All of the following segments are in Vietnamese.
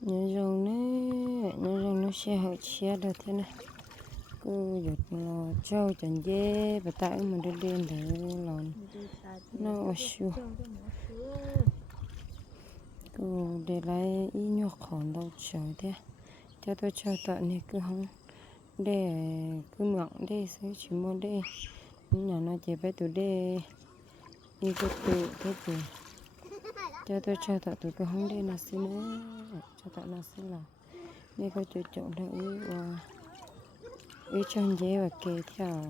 nhớ rằng nè nhớ rằng nó xe hậu xe được thế này cứ giật lò trâu chẳng dê và tại mà đưa lên để lòn nó ở xu cứ để lại ý nhọ còn đâu trời thế cho tôi cho tận này cứ không để cứ mượn chỉ mua để nhà nó chỉ phải tụi để đi cái tự cái gì cho tôi, cho tụi tụi cái không để là xin nữa cho tụi là xin là nên có chỗ chỗ là ý và ý chân dễ và kê theo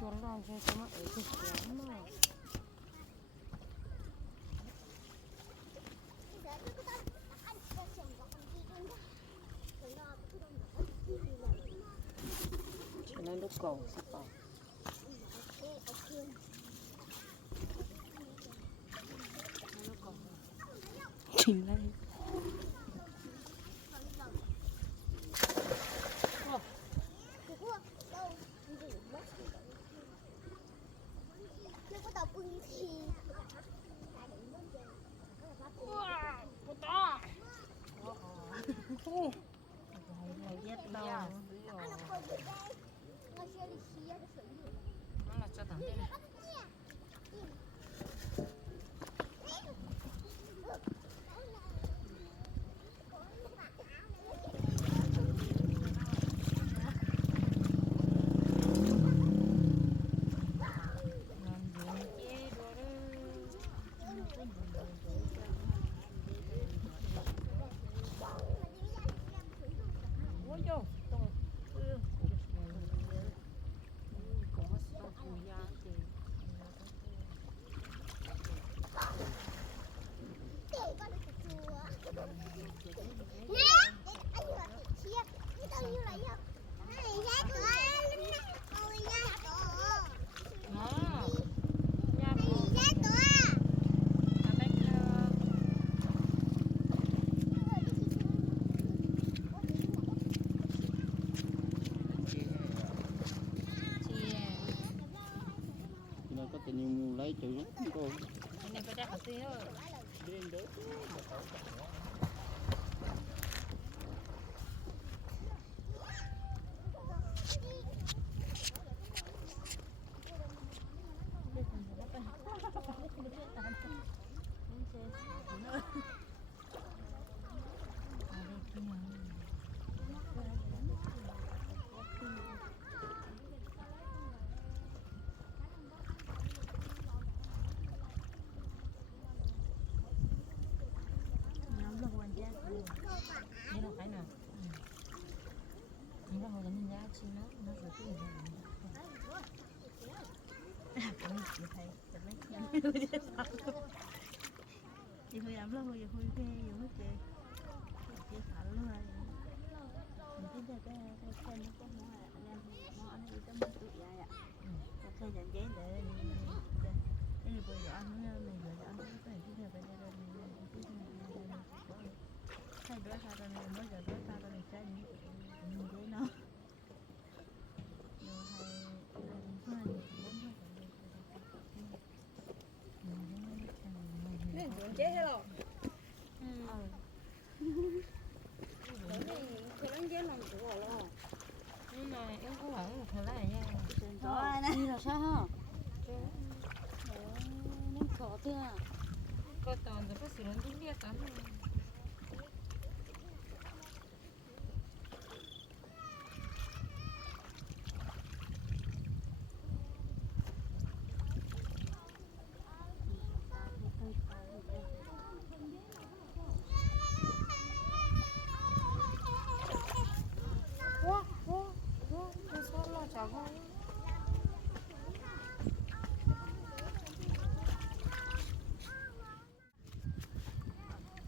chỗ làm cho chúng nó ở cái chỗ mà chỉ lúc cầu sắp vào chính là nó là cho tặng đây này làm gì chứ đồ đó ôi dồi tông có sao chủ nhà thì nó nhà của anh đánh chị nó có tình yêu lấy chữ lắm cô cái này phải đặt ở tí thôi Ini lo kain ah. Ini lo kalau ni ra chi nó nó sẽ cái gì chị hơi ấm lắm rồi giờ hơi phê giờ hết chị chị sợ luôn rồi mình tính ra cái cái xe nó có mua anh em mua anh ấy tấm tụi dài ạ cái xe dành giấy để cái này vừa giờ anh mình giờ anh cái này bây giờ mình Hai bữa hai tuần này mới giờ bữa tao tuần này sẽ nhịn nhịn với nó. Rồi hai hai bốn hai. Nên chúng chết hết rồi. Ừ. Bởi vì cái bánh chết làm chủ rồi lo. Nhưng mà em có vẫn một thời gian nha. Đó đi là sao hả? Nên khó thế à. Có toàn rồi có sự lớn tiếng Việt lắm.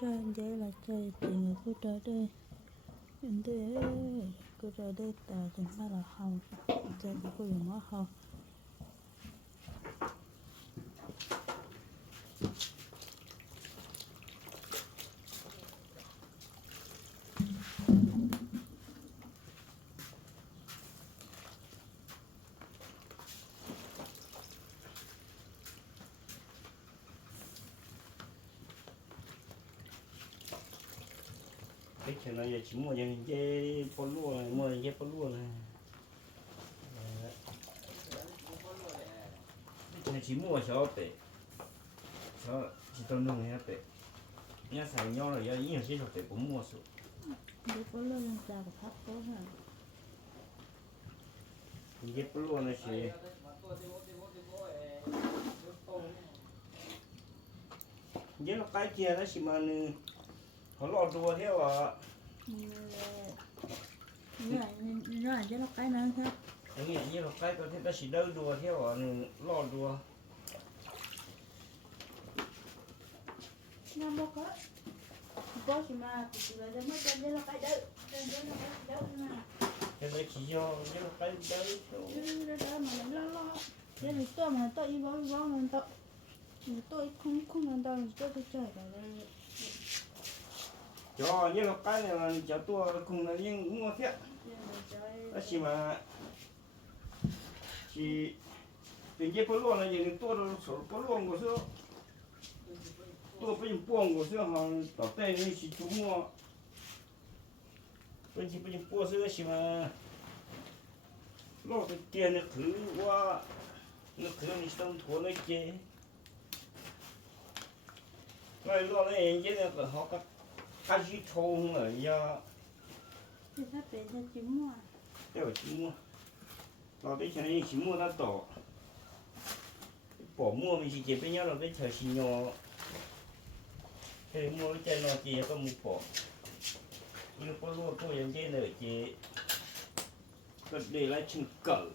trang giấy là chơi người của trời đây. Anh thế của trời đây ta chẳng phải là hầu chơi của người mới hầu 백현아 얘 지모야 이제 볼로 뭐 이제 볼로 백현아 지모가 저때 저 지던동 해야 돼 그냥 사인형을 얘 인형 시절 때못 모았어 이제 볼로는 짜고 바꿔서 이제 볼로는 시 이제 너 깔기야 다시 많은 เขาหลอกตัวเที่ยวอะนี่นี่นี่จะหลอกใกล้นะครับอย่างเงี้นี่หลอกใกล้ก็ที่ไปสีเดินดัวเที่ยวอะหนึ่งหลอกดัวน้ำบอกก็ก็ชิมาคือเราจะไม่เป็นเดินหลอกใกล้เดินเดินเดินหลอกใกล้เดินนะจะไปขี่ยองเดินหลอกใกล้เดินเดินเดินมาแล้วล่อเดี๋ยวหนูตัวมันตัวอีวออีวอมันตัวหนตัวคุ้มคุ้มมันตัวหนตัวจะเจอกันเลย cho như lộc cái này là cho tua cùng là nhưng mua thiệt đó chỉ mà chỉ tiền chế phân luôn là gì tua số phân luôn của xưa tua phân buông của xưa họ tỏ tay như chỉ chú mua phân chỉ phân buông xưa chỉ mà lo cái tiền nó cứ qua nó cứ nó xong thua nó chế rồi lo nó em chế nó họ cắt 他去冲了呀，这他白的寂寞，这有寂寞，老百姓的寂寞那多，保姆们是这边要老百姓心哟，这莫在那街个木保，又不落不人家那街，个对来请狗。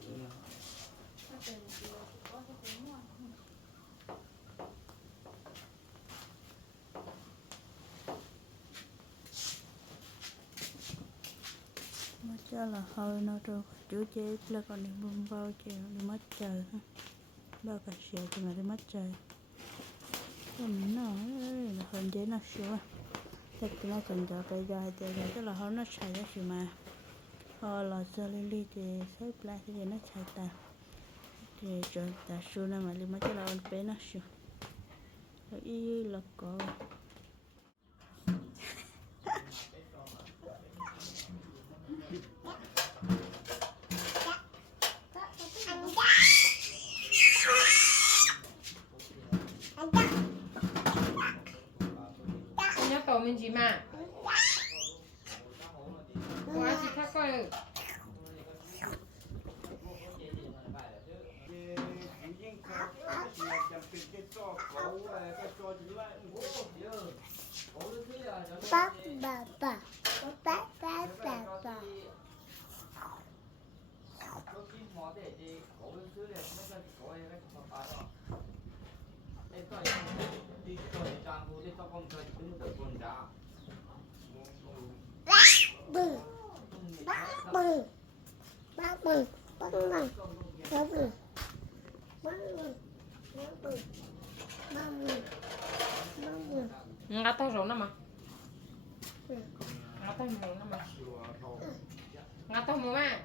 Hơi nó rồi chú chế là còn đi bung bao chiều đi mất trời ha. Bao cả chiều thì mà đi mất trời. Còn nó là hơn chế nó sửa. Thật nó cần cho cái dài thì là tức là họ nó xài ra gì mà. Họ là sơ li đi thì sấy lại thì nó xài ta thì cho ta sửa nó mà đi mất trời là on bé nó sửa. Rồi y là có. 꼬문지마 와시 타걸 빠빠빠 빠빠빠빠哎，对。bự bác bự bác bự bác bự bác bự bác bự bác bự bác bự Nga to rồi mà Nga to rồi mà Nga to mua mà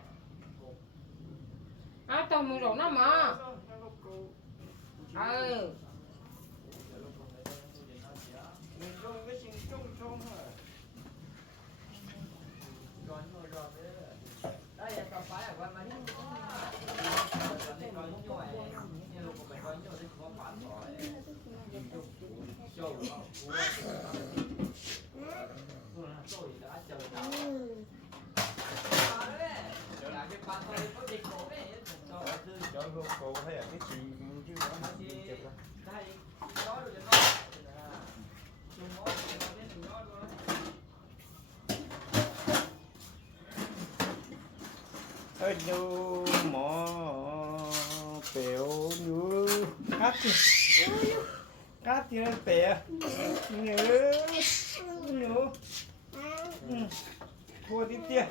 Nga to mua rồi mà Ừ. nhu mò bèo nhu cắt cắt thì nó bè. Nhớ nhớ ừ. thua đi tia.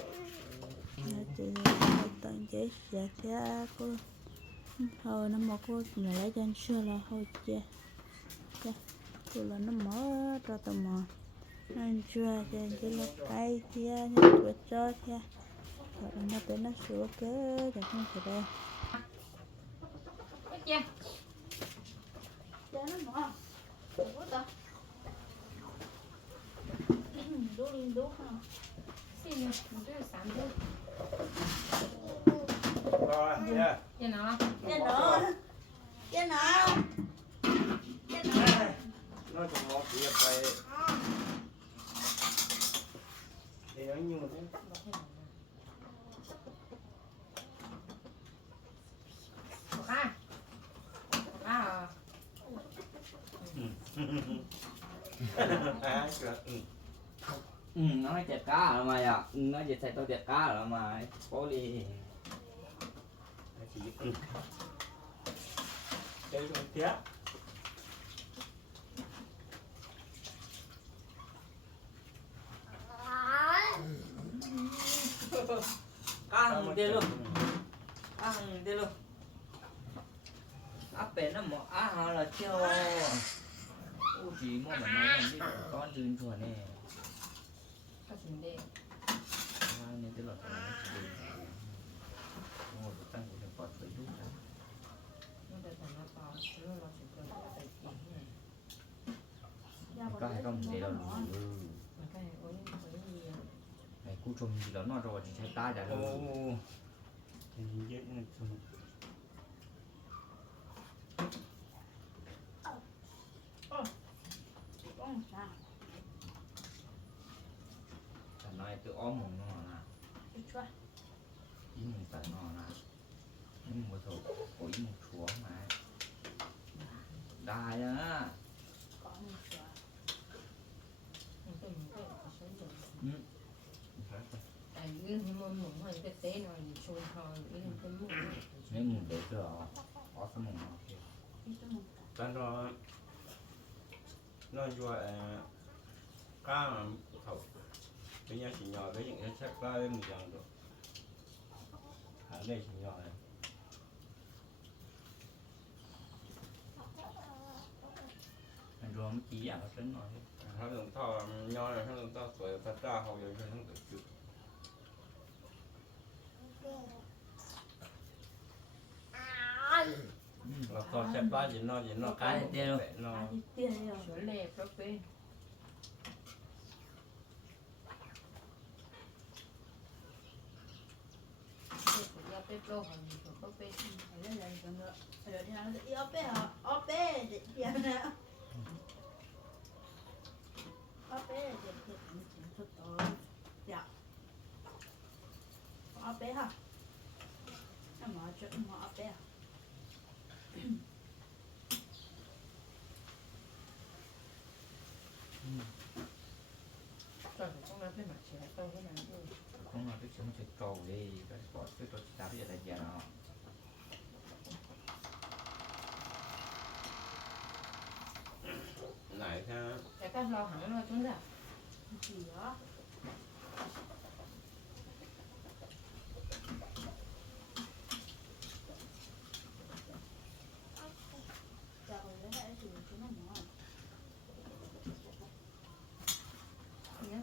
Tận chế giả kia cô hồi nó một cô nhà lấy cho anh xưa là hồi chia chia cô là nó mở ra tầm mò. Anh xưa cho anh chế lúc kia anh cho cho kia rồi nó tới nó sửa kế rồi không phải đây Yeah. Dạ nó mở Ủa ta Đố đi đố không Xin nhờ, một cái sẵn thôi. rồi tia Dạ nó. Dạ nó Dạ nó Dạ nó nó cũng một tia phải để nó nhiều thế À. À à được ừ Ừ, nó chặt cá rồi mày à ừ, nó dịch thầy tôi chặt cá rồi mày. Cố đi. Đấy, chỉ ừ. Đây là tia cá hằng đi luôn. Hằng đi luôn. Áp bể nó mỏ á là chiêu chỉ mua mà nói rằng đi con dừng chùa nè Có chuyện đi. Mai nên tức là phải nói chuyện ngồi tăng của mình còn phải giúp ra Nó để thằng nó to, nó lo chuyện cơ, nó phải tiền này. có hay không để đâu ừ. Mà cái này có những cái gì à? này cú trùng gì đó nó rồi thì sẽ ta ra ô luôn thì dễ nó chung Con sao Thằng nói tự ốm mùng nó là Đi chua ý mùng tận nó là ý mùng một thủ của ý mùng chúa mà dài á Con chua Những cái những cái có số lượng. ừ. À, những cái môn mùng hay cái tế nó thì trôi những cái mùng. nếu mùng để cho có cái mùng nó kia Đi cho mình ta nó nó vừa à, cá mà thầu cái nhà chỉ nhỏ cái những cái chắc ra lên một dạng rồi hả đây chỉ nhỏ này anh rồi mới chỉ à nó trứng rồi hắn đừng thọ nhỏ này hắn đừng thọ tuổi ta ra hậu giờ cho hắn tự chịu là thọ chép ba gì nó gì nó Cái này tiêu. nó Ăn đi tiền rồi Số lệ, có bên. Cái bếp lô hoặc gì cũng có bên. Phải lên đây còn nữa Rồi đi ăn đi ốp bê hả ốp bê để tiền nè ốp bê để tiền thật tốt. Dạ. Ốp bê hả Nó mở chỗ mở ốp bê hả Rồi, con nói với mặt trẻ cái này luôn. không là cái chuyện chuyện cầu đi cái sport cái tôi đã bây giờ là giờ nó này ha. Cái cái lo hẳn nó chúng ta gì đó Chào lấy lại thì chúng nó mở Nhớ